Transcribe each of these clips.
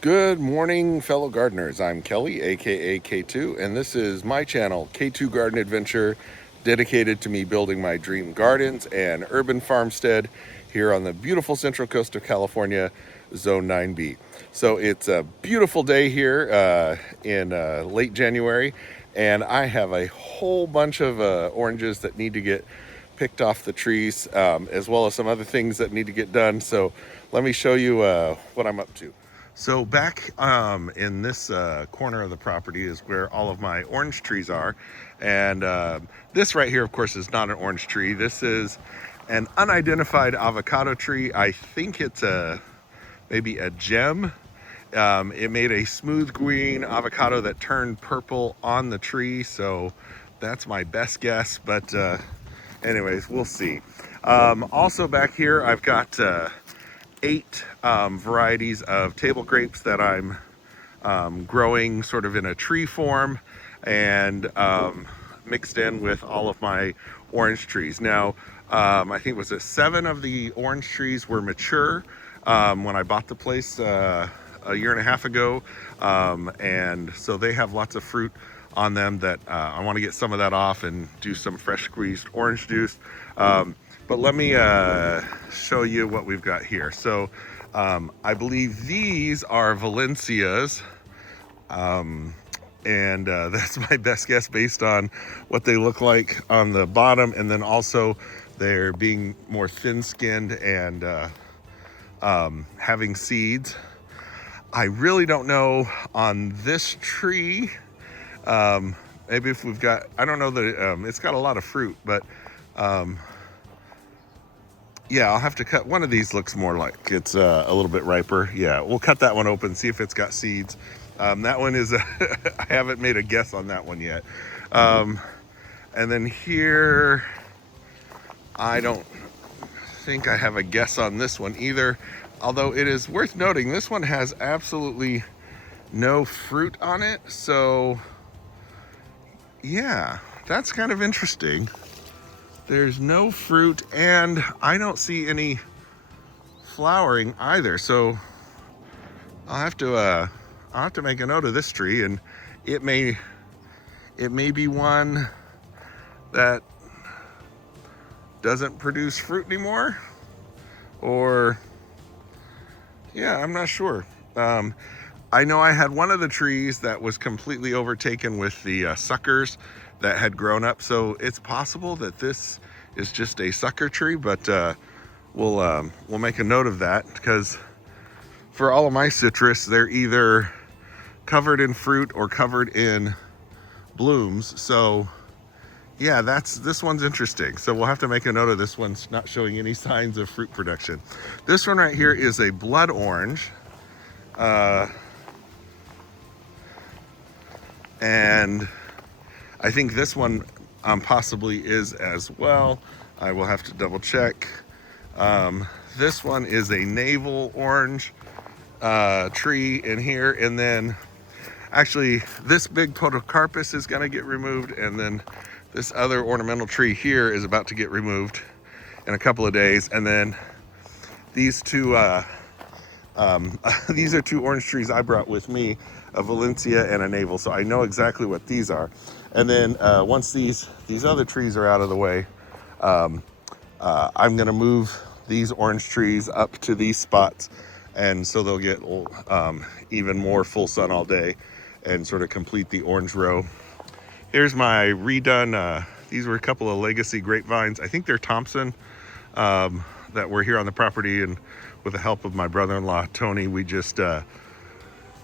Good morning, fellow gardeners. I'm Kelly, aka K2, and this is my channel, K2 Garden Adventure, dedicated to me building my dream gardens and urban farmstead here on the beautiful central coast of California, Zone 9B. So it's a beautiful day here in late January, and I have a whole bunch of oranges that need to get picked off the trees, as well as some other things that need to get done. So let me show you what I'm up to. So back in this corner of the property is where all of my orange trees are. And this right here, of course, is not an orange tree. This is an unidentified avocado tree. I think it's maybe a gem. It made a smooth green avocado that turned purple on the tree. So that's my best guess. But anyways, we'll see. Also back here, I've got 8 varieties of table grapes that I'm growing sort of in a tree form and mixed in with all of my orange trees. Now, I think it was 7 of the orange trees were mature when I bought the place a year and a half ago, and so they have lots of fruit on them that I want to get some of that off and do some fresh squeezed orange juice. But let me show you what we've got here. So I believe these are Valencias, and that's my best guess based on what they look like on the bottom, and then also they're being more thin-skinned and having seeds. I really don't know on this tree. Maybe if we've got, I don't know that it's got a lot of fruit, but yeah, I'll have to cut. One of these looks more like it's a little bit riper. Yeah, we'll cut that one open, see if it's got seeds. That one is, I haven't made a guess on that one yet. And then here, I don't think I have a guess on this one either. Although it is worth noting, this one has absolutely no fruit on it. So yeah, that's kind of interesting. There's no fruit, and I don't see any flowering either. So I'll have to make a note of this tree, and it may be one that doesn't produce fruit anymore, or yeah, I'm not sure. I know I had one of the trees that was completely overtaken with the suckers that had grown up, so it's possible that this is just a sucker tree, but we'll make a note of that, because for all of my citrus, they're either covered in fruit or covered in blooms. So yeah, this one's interesting. So we'll have to make a note of this one's not showing any signs of fruit production. This one right here is a blood orange. And I think this one possibly is as well. I will have to double check. This one is a navel orange tree in here, and then actually this big podocarpus is going to get removed, and then this other ornamental tree here is about to get removed in a couple of days. And then these two these are 2 orange trees I brought with me, a Valencia and a navel, so I know exactly what these are. And then once these other trees are out of the way, I'm gonna move these orange trees up to these spots, and so they'll get even more full sun all day and sort of complete the orange row. Here's my redone, these were a couple of legacy grapevines. I think they're Thompson, that were here on the property, and with the help of my brother-in-law, Tony, we just,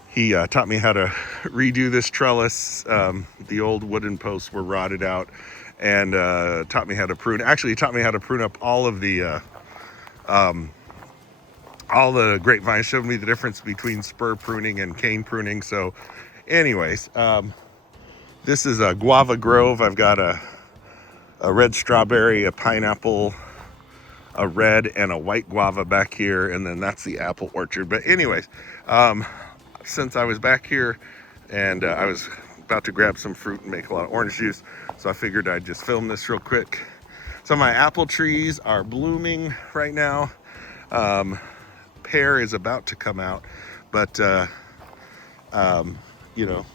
he taught me how to redo this trellis. The old wooden posts were rotted out, and taught me how to prune. Actually, he taught me how to prune up all the grapevines, showed me the difference between spur pruning and cane pruning. So anyways, this is a guava grove. I've got a red strawberry, a pineapple, a red, and a white guava back here, and then that's the apple orchard. But anyways, since I was back here and I was about to grab some fruit and make a lot of orange juice, so I figured I'd just film this real quick. So my apple trees are blooming right now. Pear is about to come out, but You know,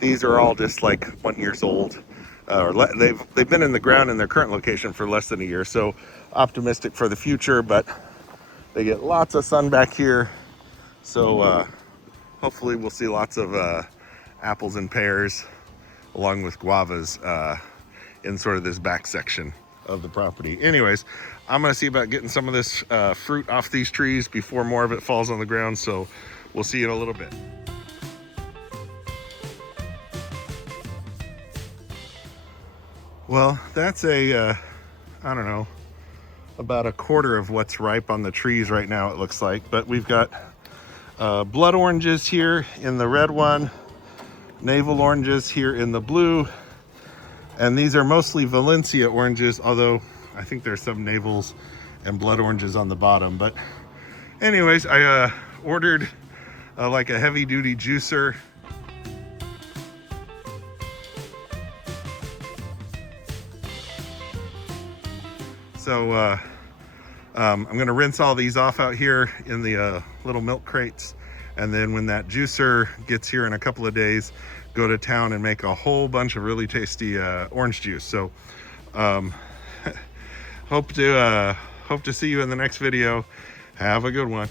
these are all just like 1 year old. They've been in the ground in their current location for less than a year, so optimistic for the future. But they get lots of sun back here, so hopefully we'll see lots of apples and pears along with guavas in sort of this back section of the property. Anyways, I'm gonna see about getting some of this fruit off these trees before more of it falls on the ground, so we'll see you in a little bit. Well, that's I don't know, about a quarter of what's ripe on the trees right now, it looks like. But we've got blood oranges here in the red one, navel oranges here in the blue, and these are mostly Valencia oranges, although I think there's some navels and blood oranges on the bottom. But anyways, I ordered like a heavy duty juicer. So I'm gonna rinse all these off out here in the little milk crates. And then when that juicer gets here in a couple of days, go to town and make a whole bunch of really tasty orange juice. So hope to see you in the next video. Have a good one.